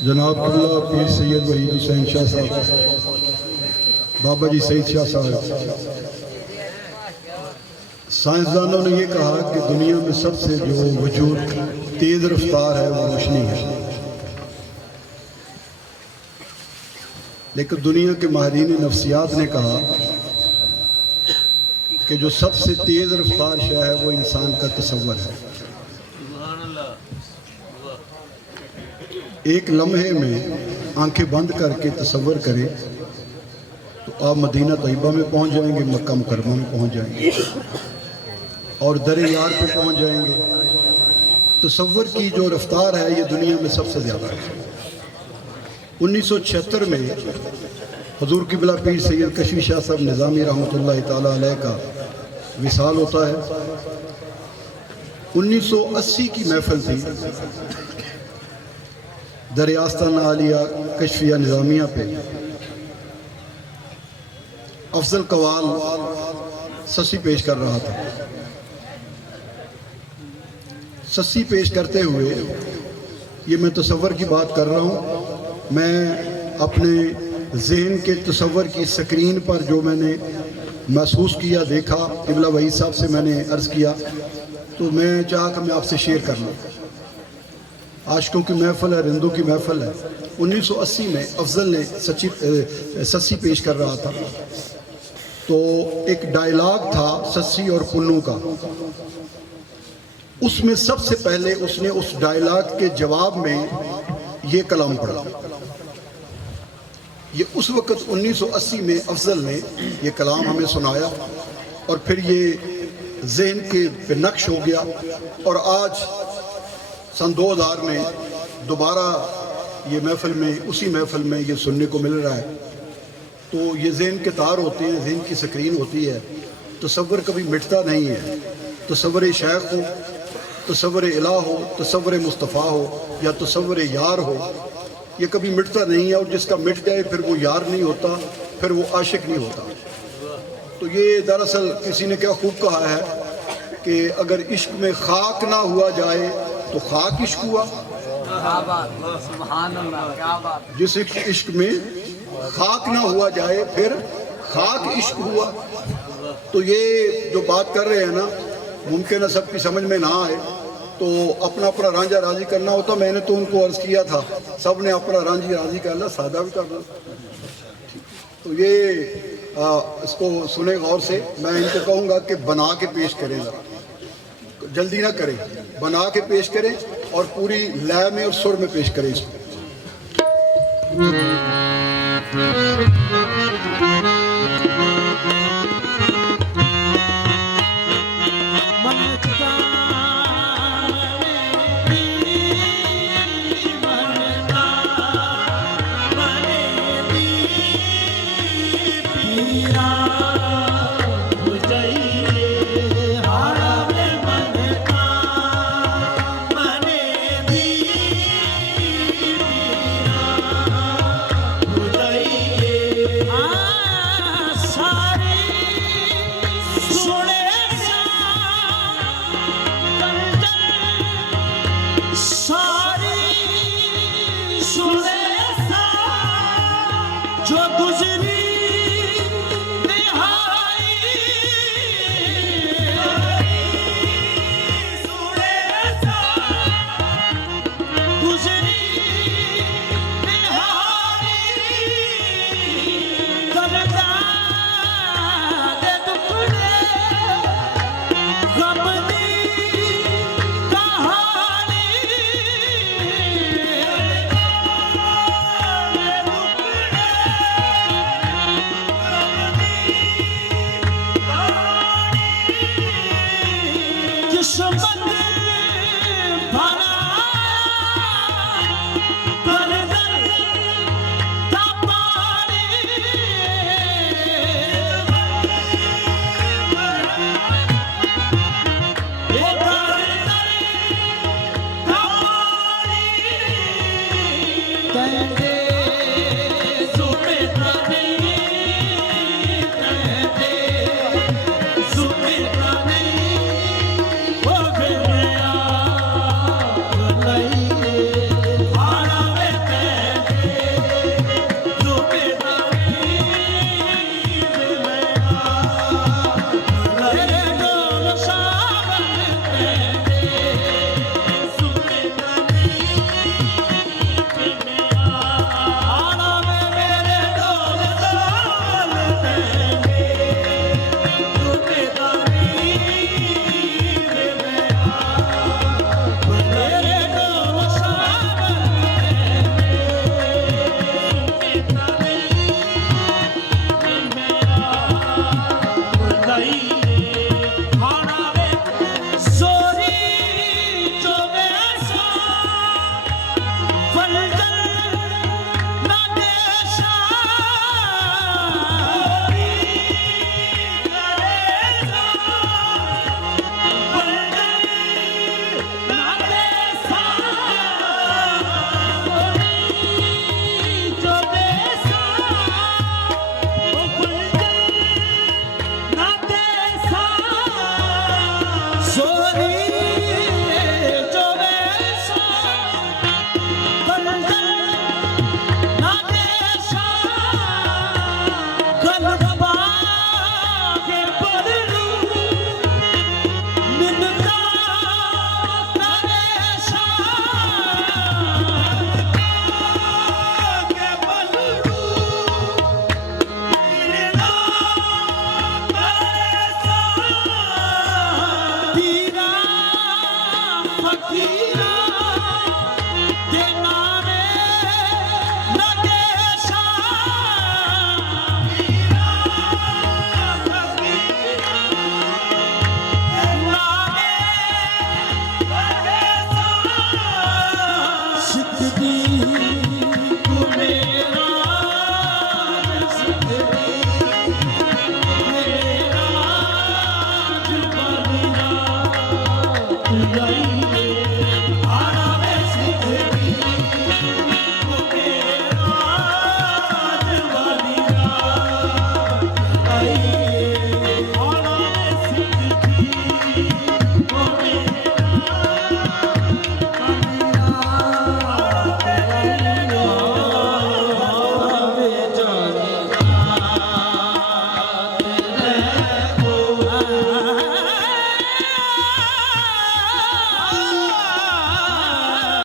जनाब पीर सैयद वहीद हुसैन शाह साहब, बाबा जी सईद शाह साहब, साइंसदानों ने यह कहा कि दुनिया में सबसे जो वजूद तेज रफ्तार है वो रोशनी है, लेकिन दुनिया के माहिरीन नफ्सियात ने कहा कि जो सबसे तेज रफ्तार शय है वो इंसान का तसव्वुर है। एक लम्हे में आंखें बंद करके तसव्वुर करें तो आप मदीना तैयबा में पहुंच जाएंगे, मक्का मुकर्रमा में पहुंच जाएंगे और दरे यार पे पहुंच जाएंगे। तसव्वुर की जो रफ्तार है ये दुनिया में सबसे ज़्यादा है। 1976 में हुजूर क़िबला पीर सैयद कशवी शाह साहब निज़ामी रहमतुल्लाह ताला अलैह का विसाल होता है। 1980 की महफिल थी दरियास्तान आलिया कशफिया निज़ामिया पे। अफजल कवाल सस्सी पेश कर रहा था। सस्सी पेश करते हुए ये मैं तसव्वुर की बात कर रहा हूँ, मैं अपने जहन के तसव्वुर की स्क्रीन पर जो मैंने महसूस किया, देखा, क़िबला वहीद साहब से मैंने अर्ज़ किया, तो मैं चाहा कि मैं आपसे शेयर कर लूँ। आशिकों की महफिल है, रिंदों की महफिल है। 1980 में अफजल ने सस्सी पेश कर रहा था, तो एक डायलॉग था सस्सी और पुन्नू का। उसमें सबसे पहले उसने उस डायलॉग के जवाब में ये कलाम पढ़ा। ये उस वक़्त 1980 में अफजल ने ये कलाम हमें सुनाया और फिर ये जहन के पे नक्श हो गया और आज सन 2000 में दोबारा ये महफिल में, उसी महफिल में ये सुनने को मिल रहा है। तो ये जहन के तार होते हैं, जहन की स्क्रीन होती है। तसव्वुर कभी मिटता नहीं है। तसव्वुर शेख हो, तसव्वुर इलाह हो, तसव्वुर मुस्तफ़ा हो या तसव्वुर यार हो, ये कभी मिटता नहीं है। और जिसका मिट जाए फिर वो यार नहीं होता, फिर वो आशिक नहीं होता। तो ये दरअसल किसी ने क्या खूब कहा है कि अगर इश्क में खाक ना हुआ जाए तो खाक इश्क हुआ। जिस इश्क में खाक ना हुआ जाए फिर खाक इश्क हुआ। तो ये जो बात कर रहे हैं ना, मुमकिन है सबकी समझ में ना आए, तो अपना अपना रांझा राजी करना होता। मैंने तो उनको अर्ज किया था, सब ने अपना रांझी राजी कर ला, सादा भी कर दो। तो ये इसको सुने गौर से। मैं इनको कहूँगा कि बना के पेश करें, ज़रा जल्दी ना करें, बना के पेश करें और पूरी लय में और सुर में पेश करें इसको। जो गुजरी